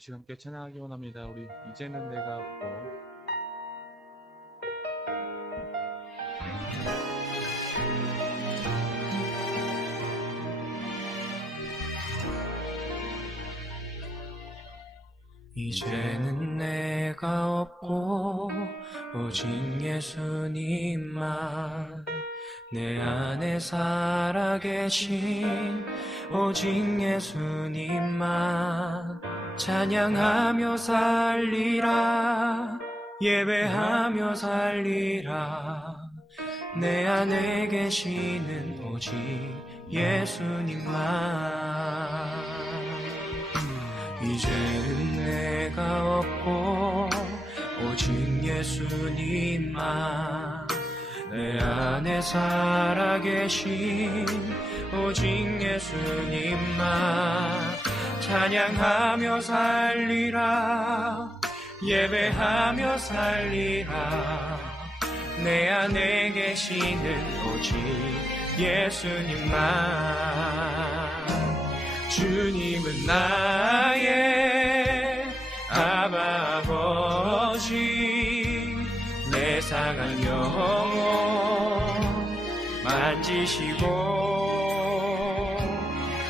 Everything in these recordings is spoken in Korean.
시간 함께 찬양하기 원합니다. 우리 이제는 내가 없고 이제는 내가 없고 오직 예수님만 내 안에 살아계신 오직 예수님만 찬양하며 살리라 예배하며 살리라 내 안에 계시는 오직 예수님만 이제는 내가 없고 오직 예수님만 내 안에 살아계신 오직 예수님만 찬양하며 살리라 예배하며 살리라 내 안에 계시는 오직 예수님만 주님은 나의 아바 아버지 내 상한 영혼 만지시고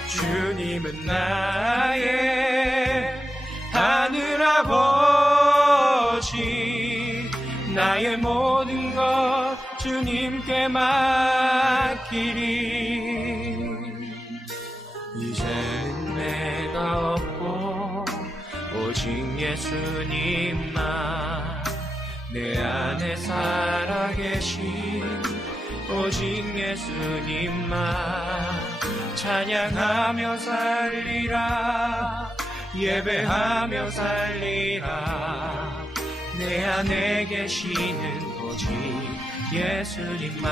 주님은 나의 하늘아버지 나의 모든 것 주님께 맡기리 이젠 내가 없고 오직 예수님만 내 안에 살아계신 오직 예수님만 찬양하며 살리라 예배하며 살리라 내 안에 계시는 오직 예수님만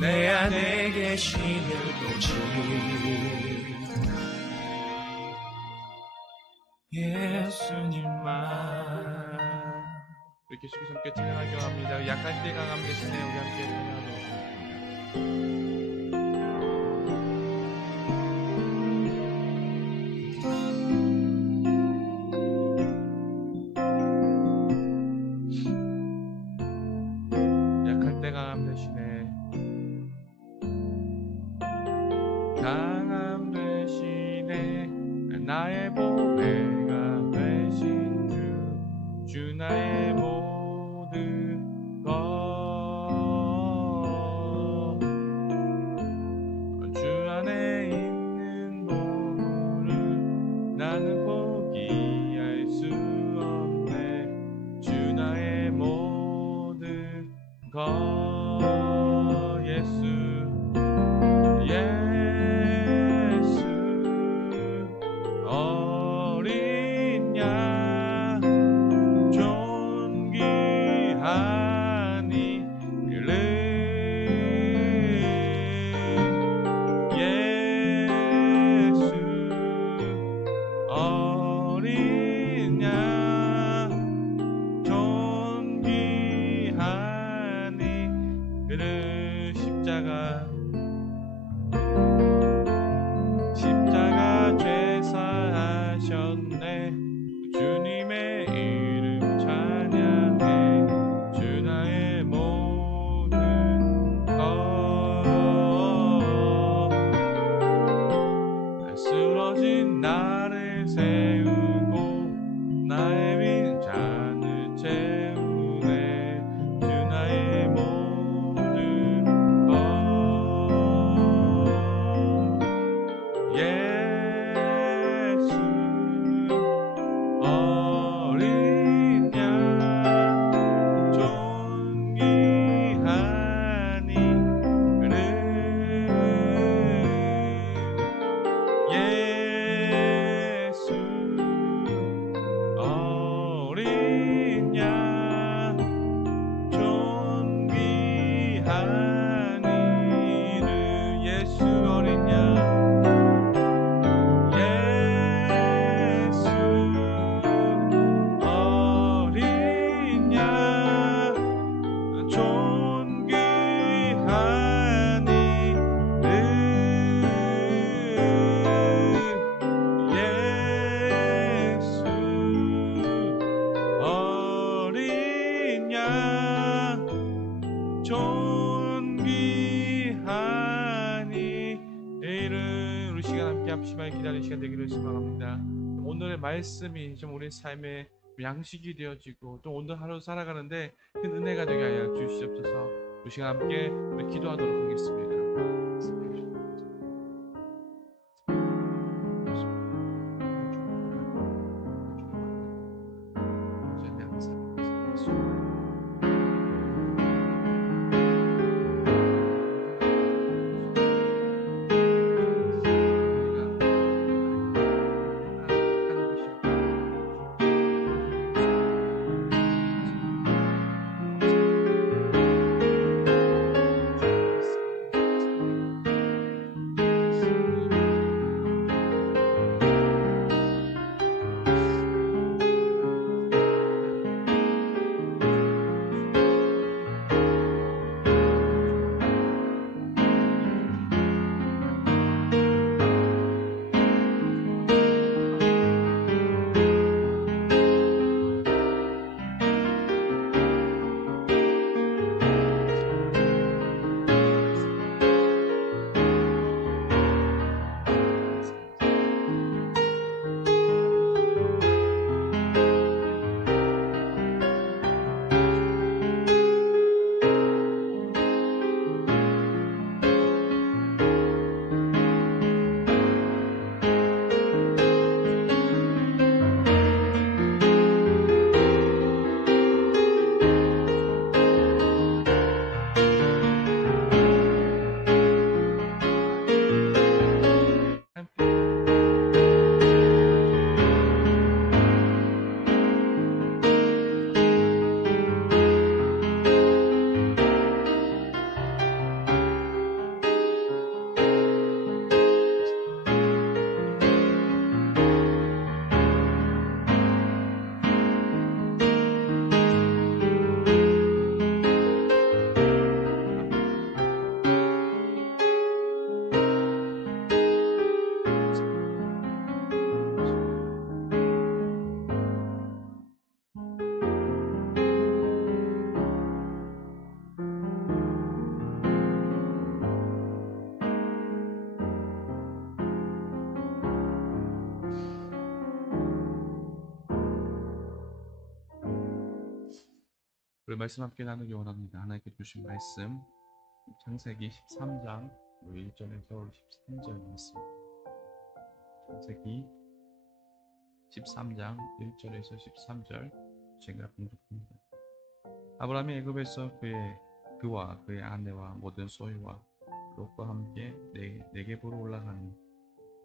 내 안에 계시는 오직 예수님만 이렇게 주기서 함께 찬양하기 원합니다. 약할 때 강함 대신에 우리 함께 찬양하도록 강함 대신에 나의 보배가 되신 주 나의 모든 것 주 안에 있는 보물을 나는 포기할 수 없네 주 나의 모든 것 예수 예수 우리 시간 함께 합심하여 기다리는 시간 되기를 소망합니다. 오늘의 말씀이 좀 우리 삶의 양식이 되어지고 또 오늘 하루 살아가는데 큰 은혜가 되게 하여 주시옵소서. 우리 시간 함께 우리 기도하도록 하겠습니다. 우리 말씀 함께 나누기 원합니다. 하나님께 주신 말씀 창세기 13장 1절에서 13절 말씀. 창세기 13장 1절에서 13절 제가 봉독합니다. 아브라함이 애굽에서 그와 그의 아내와 모든 소유와 롯과 함께 네게보로 올라가니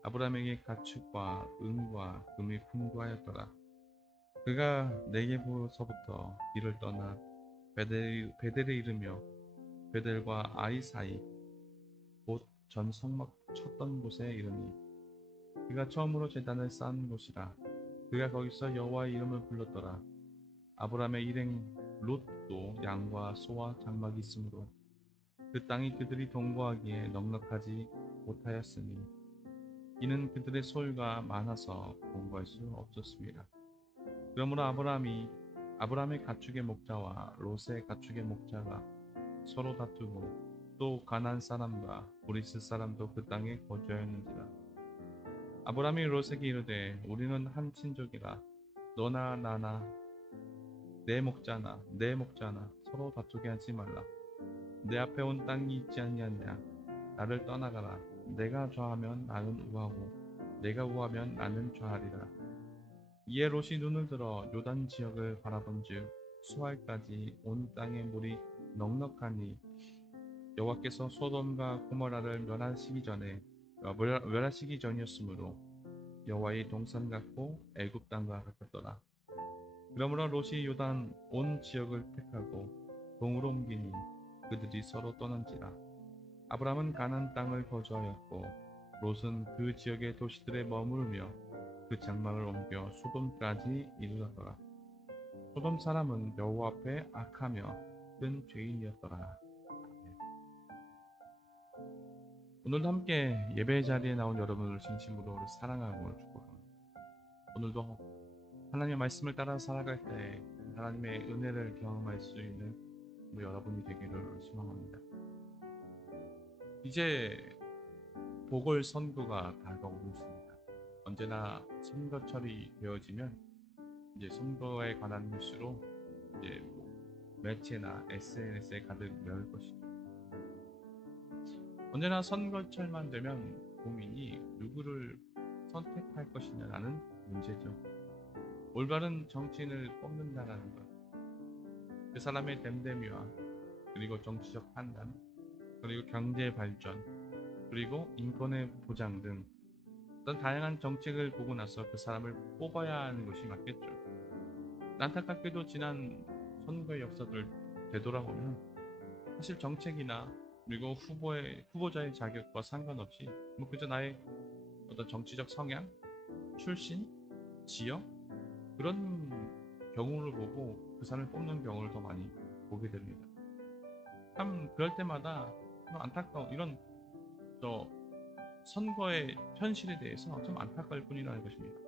아브라함에게 가축과 은과 금이 풍부하였더라. 그가 네게보로서부터 길을 떠나 베델에 이르며 베델과 아이 사이 곧 전성막 쳤던 곳에 이르니 그가 처음으로 제단을 쌓은 곳이라. 그가 거기서 여호와의 이름을 불렀더라. 아브라함의 일행 롯도 양과 소와 장막이 있으므로 그 땅이 그들이 동거하기에 넉넉하지 못하였으니 이는 그들의 소유가 많아서 동거할 수 없었습니다. 그러므로 아브라함의 가축의 목자와 롯의 가축의 목자가 서로 다투고 또 가나안 사람과 브리스 사람도 그 땅에 거주하였는지라. 아브라함이 롯에게 이르되 우리는 한 친족이라 너나 나나 내 목자나 서로 다투게 하지 말라. 내 앞에 온 땅이 있지 아니하냐. 나를 떠나가라. 내가 좌하면 나는 우하고 내가 우하면 나는 좌하리라. 이에 롯이 눈을 들어 요단 지역을 바라본즉 수알까지 온 땅의 물이 넉넉하니 여호와께서 소돔과 고모라를 멸하시기 전이었으므로 여호와의 동산 같고 애굽 땅과 같았더라. 그러므로 롯이 요단 온 지역을 택하고 동으로 옮기니 그들이 서로 떠난지라. 아브라함은 가나안 땅을 거주하였고 롯은 그 지역의 도시들에 머무르며 그 장막을 옮겨 소돔까지 이르렀더라. 소돔 사람은 여호와 앞에 악하며 큰 죄인이었더라. 오늘도 함께 예배 자리에 나온 여러분을 진심으로 사랑하고 축복합니다. 오늘도 하나님의 말씀을 따라 살아갈 때 하나님의 은혜를 경험할 수 있는 여러분이 되기를 소망합니다. 이제 보궐선거가 다가오고 있습니다. 언제나 선거철이 되어지면 이제 선거에 관한 뉴스로 이제 뭐 매체나 SNS에 가득 메울 것이죠. 언제나 선거철만 되면 국민이 누구를 선택할 것이냐라는 문제죠. 올바른 정치인을 뽑는다라는 것, 그 사람의 됨됨이와 그리고 정치적 판단, 그리고 경제 발전, 그리고 인권의 보장 등 어떤 다양한 정책을 보고 나서 그 사람을 뽑아야 하는 것이 맞겠죠. 안타깝게도 지난 선거의 역사를 되돌아보면 사실 정책이나 그리고 후보자의 자격과 상관없이 뭐 그저 나의 어떤 정치적 성향, 출신, 지역 그런 경우를 보고 그 사람을 뽑는 경우를 더 많이 보게 됩니다. 참 그럴 때마다 좀 안타까운 이런 저 선거의 현실에 대해서 좀 안타까울 뿐이라는 것입니다.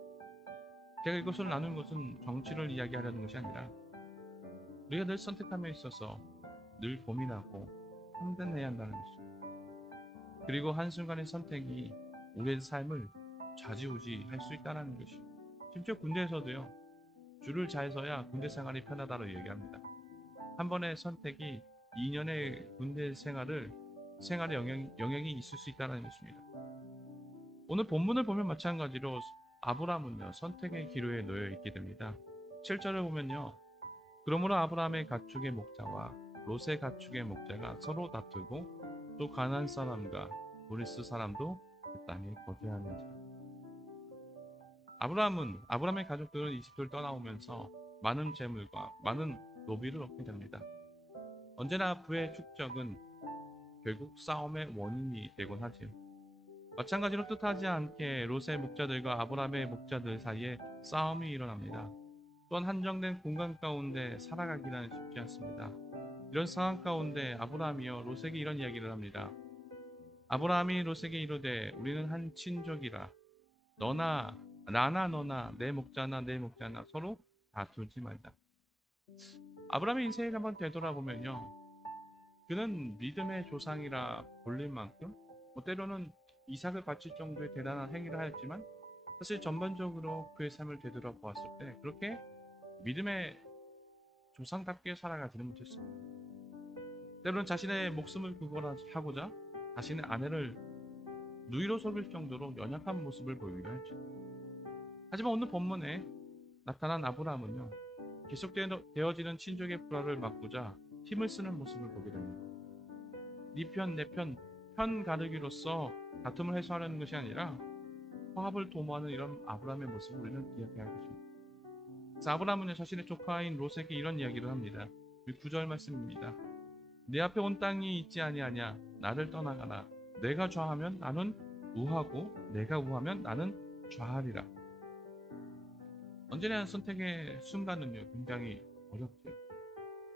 제가 이것을 나눈 것은 정치를 이야기하려는 것이 아니라 우리가 늘 선택함에 있어서 늘 고민하고 판단해야 한다는 것입니다. 그리고 한순간의 선택이 우리의 삶을 좌지우지할 수 있다는 것이죠. 심지어 군대에서도요. 줄을 잘 서야 군대 생활이 편하다고 얘기합니다. 한 번의 선택이 2년의 군대 생활에 영향이 있을 수 있다는 것입니다. 오늘 본문을 보면 마찬가지로 아브라함은요. 선택의 기로에 놓여 있게 됩니다. 7절을 보면요. 그러므로 아브라함의 가축의 목자와 롯의 가축의 목자가 서로 다투고 또 가나안 사람과 브리스 사람도 그 땅에 거주하는지라. 아브라함의 가족들은 이집트를 떠나오면서 많은 재물과 많은 노비를 얻게 됩니다. 언제나 부의 축적은 결국 싸움의 원인이 되곤 하지요. 마찬가지로 뜻하지 않게 롯의 목자들과 아브라함의 목자들 사이에 싸움이 일어납니다. 또한 한정된 공간 가운데 살아가기는 쉽지 않습니다. 이런 상황 가운데 아브라함이여 롯에게 이런 이야기를 합니다. 아브라함이 롯에게 이르되 우리는 한 친족이라 너나 내 목자나 서로 다투지 말자. 아브라함의 인생을 한번 되돌아보면요. 그는 믿음의 조상이라 불릴 만큼 때로는 이삭을 바칠 정도의 대단한 행위를 하였지만 사실 전반적으로 그의 삶을 되돌아보았을 때 그렇게 믿음의 조상답게 살아가지는 못했습니다. 때로는 자신의 목숨을 구걸하고자 자신의 아내를 누이로 속일 정도로 연약한 모습을 보이기도 했죠. 하지만 오늘 본문에 나타난 아브라함은요. 계속되어지는 친족의 불화를 막고자 힘을 쓰는 모습을 보게 됩니다. 네 편, 내 편 가르기로서 다툼을 해소하려는 것이 아니라 화합을 도모하는 이런 아브라함의 모습을 우리는 기억해야 할 것입니다. 그래서 아브라함은 자신의 조카인 롯에게 이런 이야기를 합니다. 9절 말씀입니다. 내 앞에 온 땅이 있지 아니하냐 나를 떠나가라. 내가 좌하면 나는 우하고 내가 우하면 나는 좌하리라. 언제나 선택의 순간은요 굉장히 어렵죠.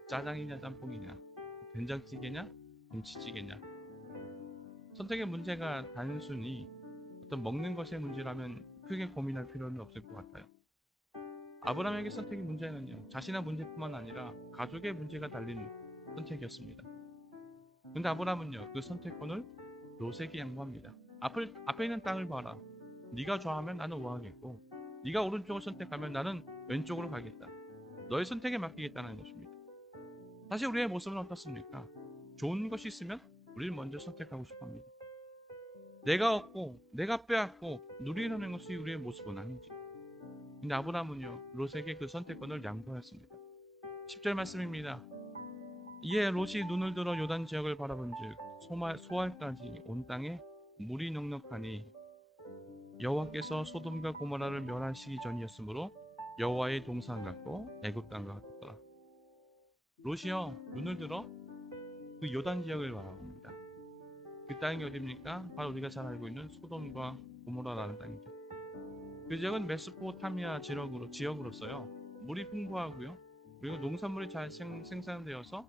짜장이냐 짬뽕이냐 된장찌개냐 김치찌개냐. 선택의 문제가 단순히 어떤 먹는 것의 문제라면 크게 고민할 필요는 없을 것 같아요. 아브라함에게 선택의 문제는요 자신의 문제뿐만 아니라 가족의 문제가 달린 선택이었습니다. 근데 아브라함은요 그 선택권을 롯에게 양보합니다. 앞에 있는 땅을 봐라. 네가 좌하면 나는 우하겠고 네가 오른쪽을 선택하면 나는 왼쪽으로 가겠다. 너의 선택에 맡기겠다는 것입니다. 사실 우리의 모습은 어떻습니까? 좋은 것이 있으면 우리를 먼저 선택하고 싶어합니다. 내가 얻고 내가 빼앗고 누리려는 것이 우리의 모습은 아니지. 근데 아브라함은요 롯에게 그 선택권을 양보하였습니다. 10절 말씀입니다. 이에 롯이 눈을 들어 요단 지역을 바라본즉 소알까지 온 땅에 물이 넉넉하니 여호와께서 소돔과 고모라를 멸하시기 전이었으므로 여호와의 동산 같고 애굽 땅과 같더라. 롯이요 눈을 들어 그 요단 지역을 바라봅니다. 그 땅이 어디입니까? 바로 우리가 잘 알고 있는 소돔과 고모라라는 땅이죠. 그 지역은 메소포타미아 지역으로서요 물이 풍부하고요 그리고 농산물이 잘 생산되어서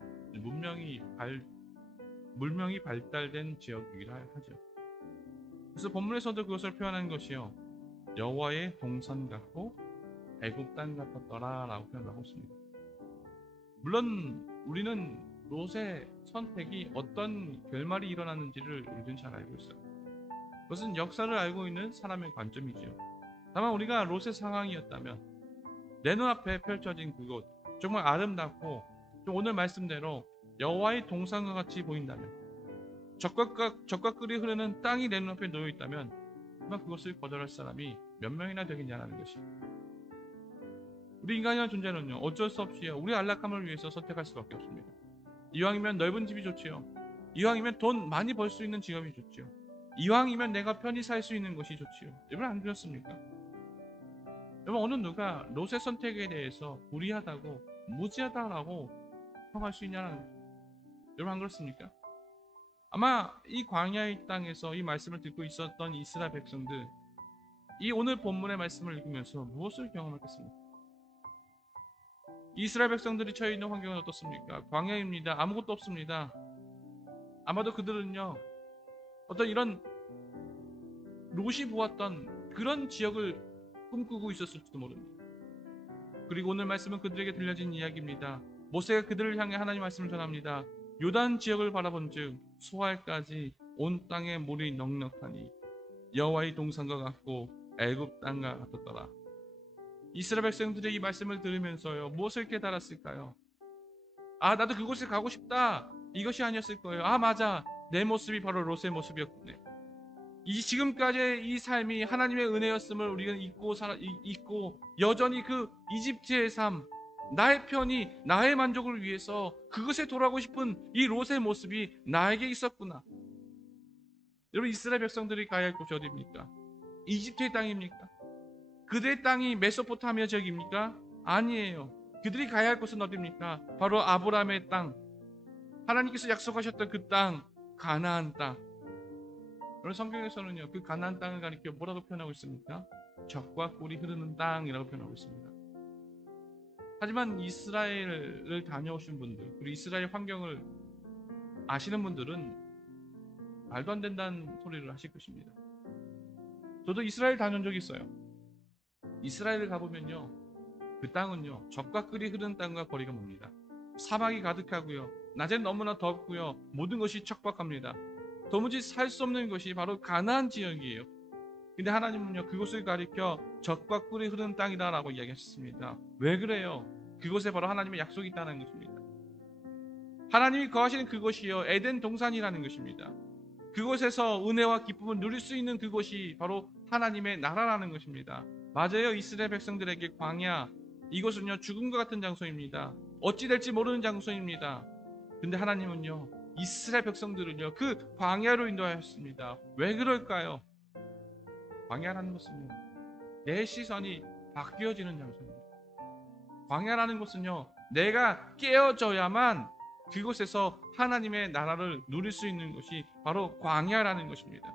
물명이 발달된 지역이라 하죠. 그래서 본문에서도 그것을 표현한 것이요 여호와의 동산 같고 애굽 땅 같았더라 라고 표현하고 있습니다. 물론 우리는 롯의 선택이 어떤 결말이 일어났는지를 우리는 잘 알고 있어요. 그것은 역사를 알고 있는 사람의 관점이지요. 다만 우리가 롯의 상황이었다면 내 눈앞에 펼쳐진 그곳 정말 아름답고 좀 오늘 말씀대로 여호와의 동산과 같이 보인다면 적과 꿀이 흐르는 땅이 내 눈앞에 놓여 있다면 그만 그것을 거절할 사람이 몇 명이나 되겠냐는 것입니다. 우리 인간이라는 존재는요 어쩔 수 없이 우리 안락함을 위해서 선택할 수밖에 없습니다. 이왕이면 넓은 집이 좋지요. 이왕이면 돈 많이 벌 수 있는 직업이 좋지요. 이왕이면 내가 편히 살 수 있는 것이 좋지요. 여러분 안 그렇습니까? 여러분 어느 누가 롯의 선택에 대해서 불의하다고 무지하다라고 평할 수 있냐는 거죠. 여러분 안 그렇습니까? 아마 이 광야의 땅에서 이 말씀을 듣고 있었던 이스라엘 백성들 이 오늘 본문의 말씀을 읽으면서 무엇을 경험했겠습니까? 이스라엘 백성들이 처해 있는 환경은 어떻습니까? 광야입니다. 아무것도 없습니다. 아마도 그들은요 어떤 이런 롯이 보았던 그런 지역을 꿈꾸고 있었을지도 모릅니다. 그리고 오늘 말씀은 그들에게 들려진 이야기입니다. 모세가 그들을 향해 하나님 말씀을 전합니다. 요단 지역을 바라본즉 소알까지 온 땅에 물이 넉넉하니 여호와의 동산과 같고 애굽 땅과 같았더라. 이스라엘 백성들의 이 말씀을 들으면서요 무엇을 깨달았을까요? 아 나도 그곳에 가고 싶다 이것이 아니었을 거예요. 아 맞아 내 모습이 바로 롯의 모습이었네. 이 지금까지의 이 삶이 하나님의 은혜였음을 우리는 잊고 여전히 그 이집트의 삶 나의 편의 나의 만족을 위해서 그것에 돌아가고 싶은 이 롯의 모습이 나에게 있었구나. 여러분 이스라엘 백성들이 가야 할 곳이 어디입니까? 이집트의 땅입니까? 그들의 땅이 메소포타미아 지역입니까? 아니에요. 그들이 가야 할 곳은 어디입니까? 바로 아브라함의 땅, 하나님께서 약속하셨던 그 땅, 가나안 땅. 여러분 성경에서는요 그 가나안 땅을 가리켜 뭐라고 표현하고 있습니까? 젖과 꿀이 흐르는 땅이라고 표현하고 있습니다. 하지만 이스라엘을 다녀오신 분들 그리고 이스라엘 환경을 아시는 분들은 말도 안 된다는 소리를 하실 것입니다. 저도 이스라엘 다녀온 적이 있어요. 이스라엘을 가보면요 그 땅은요 젖과 꿀이 흐르는 땅과 거리가 멉니다. 사막이 가득하고요 낮엔 너무나 덥고요 모든 것이 척박합니다. 도무지 살 수 없는 것이 바로 가나안 지역이에요. 근데 하나님은요 그곳을 가리켜 젖과 꿀이 흐르는 땅이다라고 이야기하셨습니다. 왜 그래요? 그곳에 바로 하나님의 약속이 있다는 것입니다. 하나님이 거하시는 그곳이요 에덴 동산이라는 것입니다. 그곳에서 은혜와 기쁨을 누릴 수 있는 그곳이 바로 하나님의 나라라는 것입니다. 맞아요. 이스라엘 백성들에게 광야 이곳은요 죽음과 같은 장소입니다. 어찌 될지 모르는 장소입니다. 근데 하나님은요 이스라엘 백성들은요 그 광야로 인도하였습니다. 왜 그럴까요? 광야라는 것은요 내 시선이 바뀌어지는 장소입니다. 광야라는 것은요 내가 깨어져야만 그곳에서 하나님의 나라를 누릴 수 있는 것이 바로 광야라는 것입니다.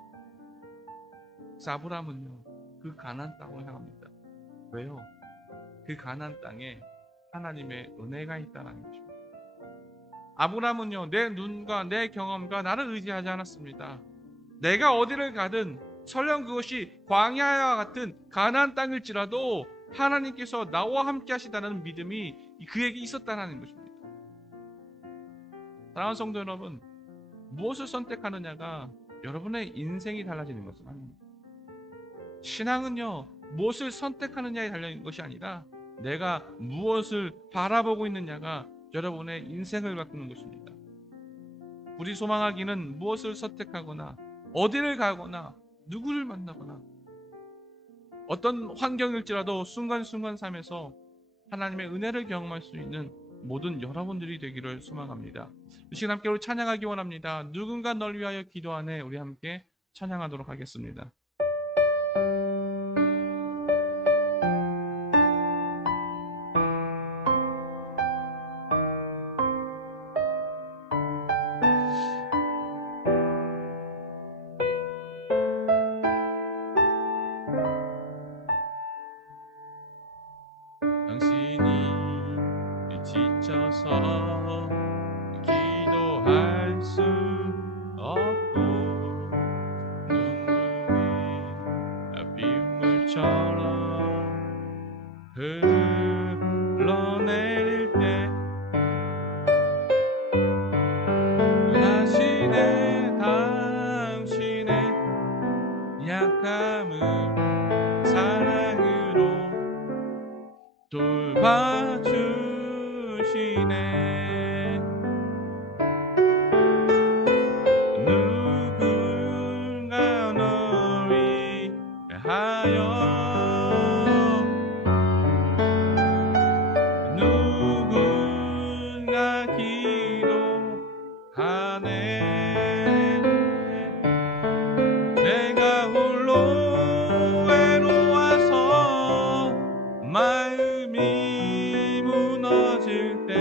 그래서 아브라함은요 그 가나안 땅으로 향합니다. 왜요? 그 가나안 땅에 하나님의 은혜가 있다는 것입니다. 아브라함은요 내 눈과 내 경험과 나를 의지하지 않았습니다. 내가 어디를 가든 설령 그것이 광야와 같은 가나안 땅일지라도 하나님께서 나와 함께 하시다는 믿음이 그에게 있었다는 것입니다. 사랑하는 성도 여러분, 무엇을 선택하느냐가 여러분의 인생이 달라지는 것은 아닙니다. 신앙은요 무엇을 선택하느냐에 달려있는 것이 아니라 내가 무엇을 바라보고 있느냐가 여러분의 인생을 바꾸는 것입니다. 우리 소망하기는 무엇을 선택하거나 어디를 가거나 누구를 만나거나 어떤 환경일지라도 순간순간 삶에서 하나님의 은혜를 경험할 수 있는 모든 여러분들이 되기를 소망합니다. 이 시간 함께 우리 찬양하기 원합니다. 누군가 널 위하여 기도하네. 우리 함께 찬양하도록 하겠습니다. 당신이 지쳐서 기도할 수 없고 눈물이 빗물처럼 흘러내릴 때 당신의 사랑으로 돌봐주시네. 누군가 널 위하여 누군가 기도하네. 내가 홀로 외로워서 마음이 무너질 때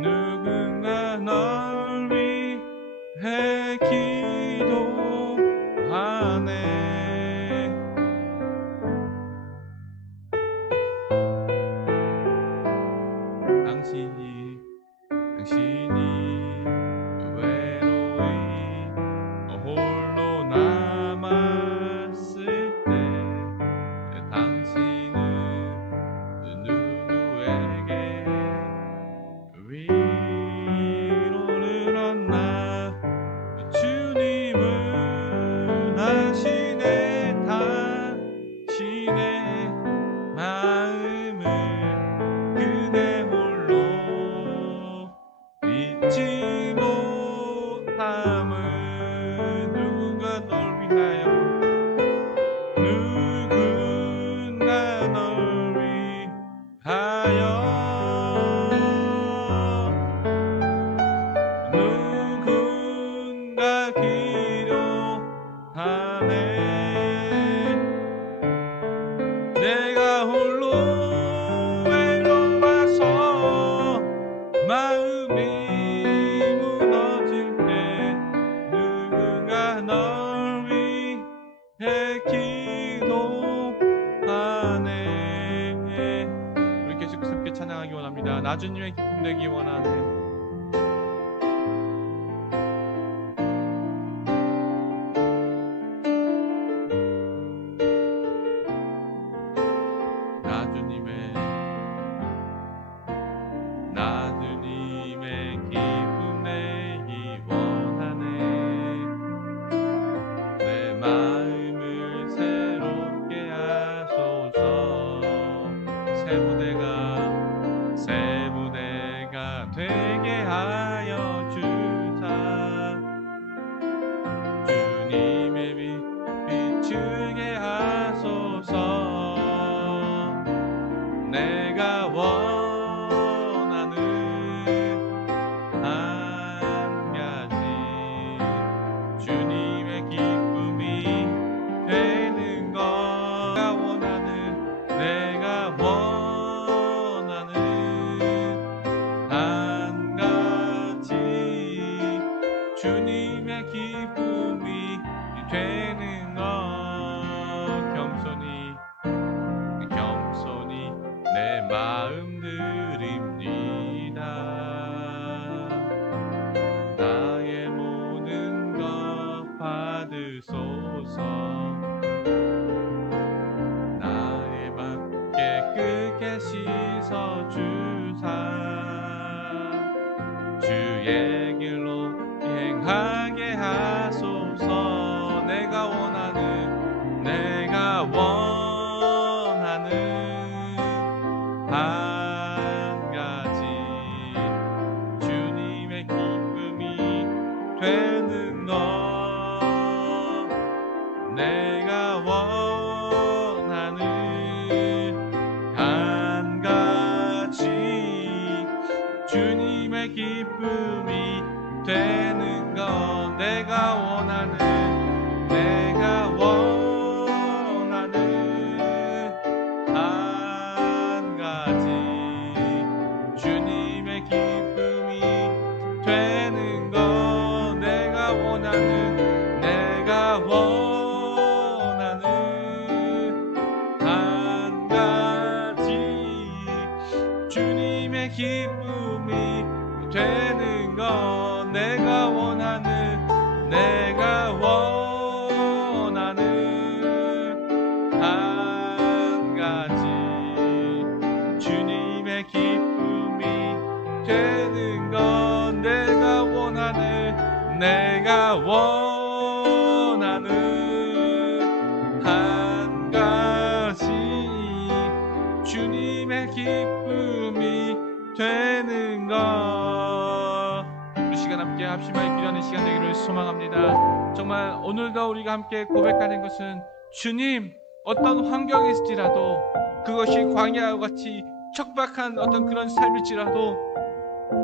누군가 널 위해 기도하네. 당신이 외로이 홀로 남았을 때 당신은 누구에게 위로를 얻나. 주님은 아시네. 당신의 마음을 그대 홀로 잊지 못함을. 누군가 널 위하여 누군가 널 위하여 누군가 기도하네. 내가 홀로 외로워서 마음이 무너질 때 누군가 널 위해 기도하네. 우리 계속 함께 찬양하기 원합니다. 나 주님의 기쁨 되기 원하네. 나 주님의 기쁨 내기 원하네. 내 마음을 새롭게 하소서. 새 부대가 되게 하여 주사. 주님의 빛 비추게 하소서. 내가 원하는 한 가지 주님의 기쁨이 되는 것. 내가 원하는 한 가지 주님의 기쁨이 되는 것. 겸손히 내 마음 드립니다. 나의 모든 것 받으소서. 나의 발 깨끗게 씻어 주사. 주의 길로 행하게 하소서. 내가 원하는 한 가지 주님의 기쁨이 되는 것. 내가 원하는 한 가지 주님의 기쁨이 되는 것. 내가 원하는 한 가지 주님의 기쁨이 되는 것. 내가 원하는 한 가지 주님의 기쁨이 되는 것. 내가 원하는 한 가지 주님의 기쁨이 되는 것. 내가 원하는 한 함께 합심하여 기도하는 시간 되기를 소망합니다. 정말 오늘도 우리가 함께 고백하는 것은 주님, 어떤 환경이 있을지라도 그것이 광야와 같이 척박한 어떤 그런 삶일지라도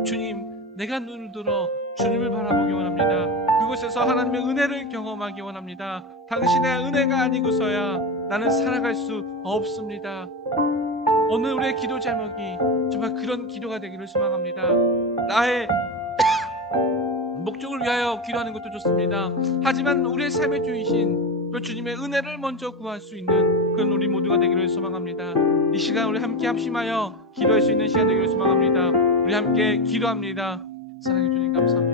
주님, 내가 눈을 들어 주님을 바라보기 원합니다. 그곳에서 하나님의 은혜를 경험하기 원합니다. 당신의 은혜가 아니고서야 나는 살아갈 수 없습니다. 오늘 우리의 기도 제목이 정말 그런 기도가 되기를 소망합니다. 나의 목적을 위하여 기도하는 것도 좋습니다. 하지만 우리의 삶의 주이신 그 주님의 은혜를 먼저 구할 수 있는 그런 우리 모두가 되기를 소망합니다. 이 시간 우리 함께 합심하여 기도할 수 있는 시간 되기를 소망합니다. 우리 함께 기도합니다. 사랑해 주님 감사합니다.